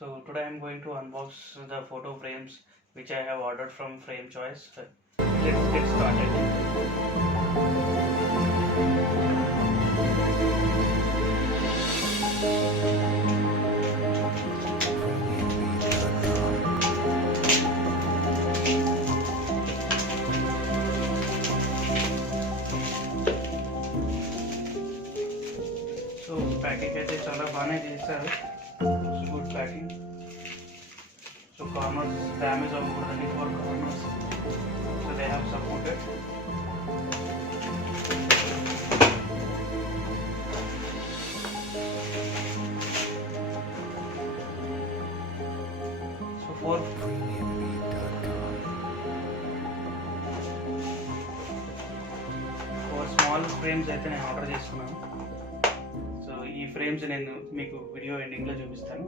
So today I'm going to unbox the photo frames which I have ordered from Frame Choice. Let's get started. So packing అయితే చాలా బాగానే చేశారు. Good packing. So corners damage అవ్వకూడదని 4 corners so they have supported. So 4 small frames అయితే నేను ఆర్డర్ చేసుకున్నాను. సో ఈ ఫ్రేమ్స్ నేను మీకు వీడియో ఎండింగ్లో చూపిస్తాను.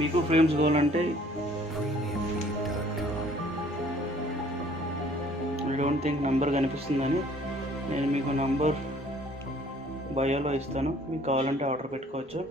మీకు ఫ్రేమ్స్ కావాలంటే ఐ డోంట్ థింక్ నంబర్ కనిపిస్తుందని నేను మీకు నంబర్ బయోలో ఇస్తాను. మీకు కావాలంటే ఆర్డర్ పెట్టుకోవచ్చు.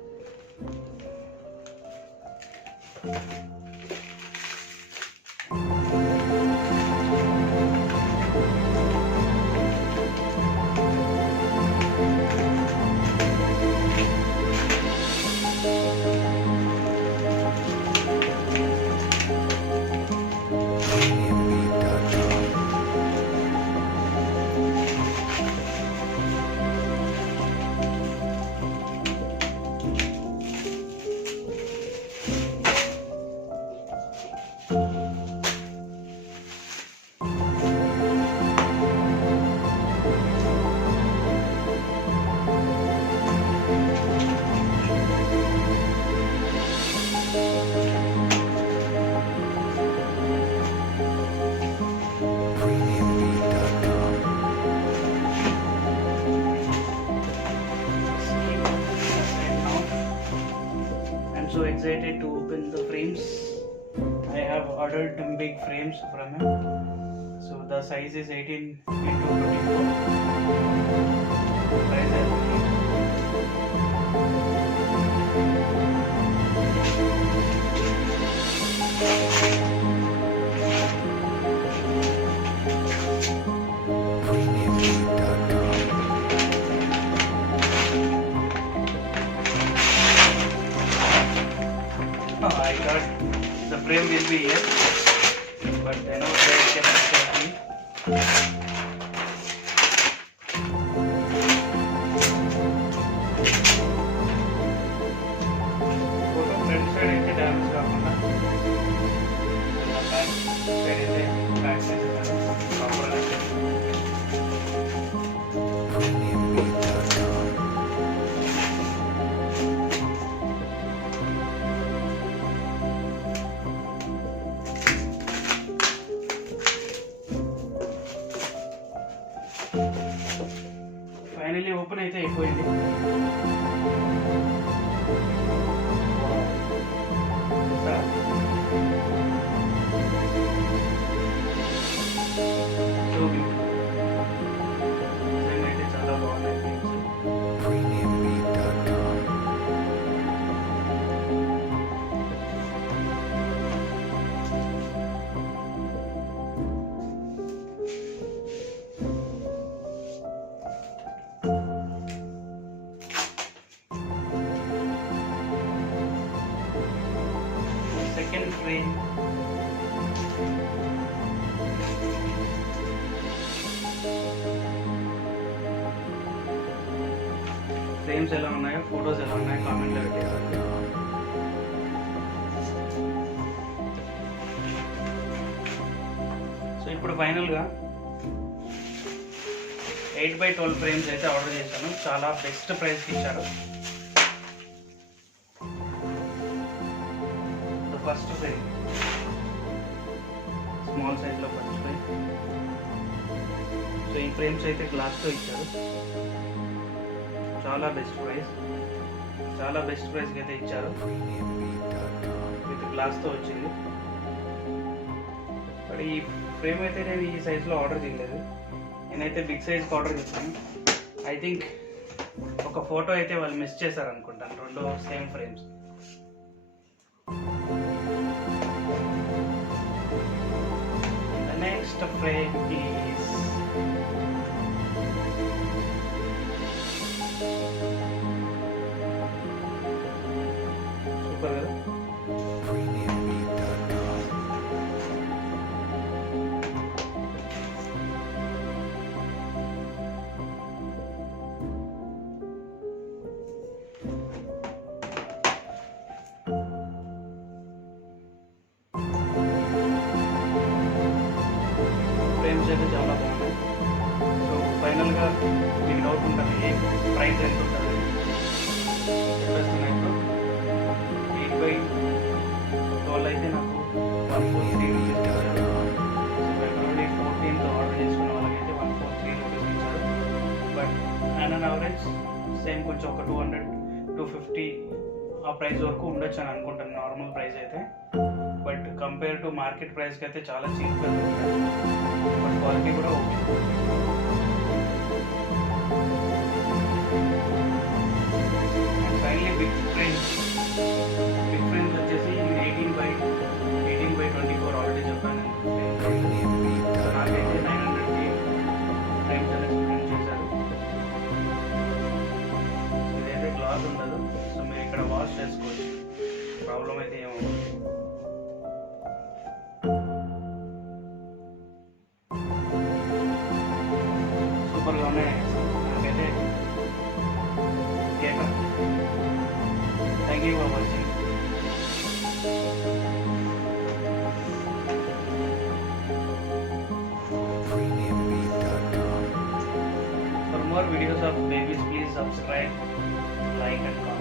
So excited to open the frames. I have ordered big frames from him. So the size is 18 into 24. Price I believe. I thought the frame will be here, but I know that it cannot correctly. Photo front side అయితే డ్యామేజ్ కాకుండా back side అయితే back side ప్రాపర్గా finally open అయితే అయిపోయింది. అయితే చాలా బాగున్నాయి. Second frame frames ఎలా ఉన్నాయో ఫొటోస్ ఎలా ఉన్నాయో కామెంట్లో పెట్టేయండి. సో ఇప్పుడు ఫైనల్గా 8x12 ఫ్రేమ్స్ అయితే ఆర్డర్ చేశాను. చాలా బెస్ట్ ప్రైస్కి ఇచ్చారు. ఫస్ట్ ఫ్రేమ్ స్మాల్ సైజ్లో ఫస్ట్ ఫ్రేమ్. సో ఈ ఫ్రేమ్స్ అయితే గ్లాస్తో ఇచ్చారు. చాలా బెస్ట్ ప్రైస్. చాలా బెస్ట్ ప్రైస్కి అయితే ఇచ్చారు. విత్ గ్లాస్తో వచ్చింది. బట్ ఈ ఫ్రేమ్ అయితే నేను ఈ సైజులో ఆర్డర్ చేయలేదు, నేనైతే బిగ్ సైజ్కి ఆర్డర్ చేశాను. ఐ థింక్ ఒక ఫోటో అయితే వాళ్ళు మిస్ చేశారు అనుకుంటాను, రెండు same frames. The next frame is super కదా. ఫ్రేమ్స్ అయితే చాలా బాగున్నాయి. సో ఫైనల్గా మీకు డౌట్ ఉంటుంది ఏ ప్రైస్ ఎంత ఉంటుంది చెప్పేస్తున్నాయి. 8/12 అయితే నాకు 143 రూపీస్ ఇచ్చారు. ఫిబ్రవరి 14th ఆర్డర్ చేసుకున్న వాళ్ళకైతే 143 రూపీస్ ఇచ్చారు. But on an average same కొంచెం ఒక 200-250 ఆ ప్రైస్ వరకు ఉండొచ్చు అని అనుకుంటాను నార్మల్ ప్రైస్ అయితే. బట్ కంపేర్ టు మార్కెట్ ప్రైస్కి అయితే చాలా చీప్గా ఉంటుంది. బట్ క్వాలిటీ కూడా okay. And finally big frames వచ్చేసి 18/24 ఆల్రెడీ చెప్పాను. సో నాకైతే 900కి ఫ్రేమ్స్ అనేది ప్రింట్ చేశారు. సో ఇదైతే గ్లాస్ ఉండదు, సో మీరు ఇక్కడ వాష్ చేసుకోవచ్చు, ప్రాబ్లం అయితే ఏమవుతుంది. సూపర్గా ఉన్నాయి నాకైతే. కేక thank you for watching. For more videos of babies, please subscribe, like and comment.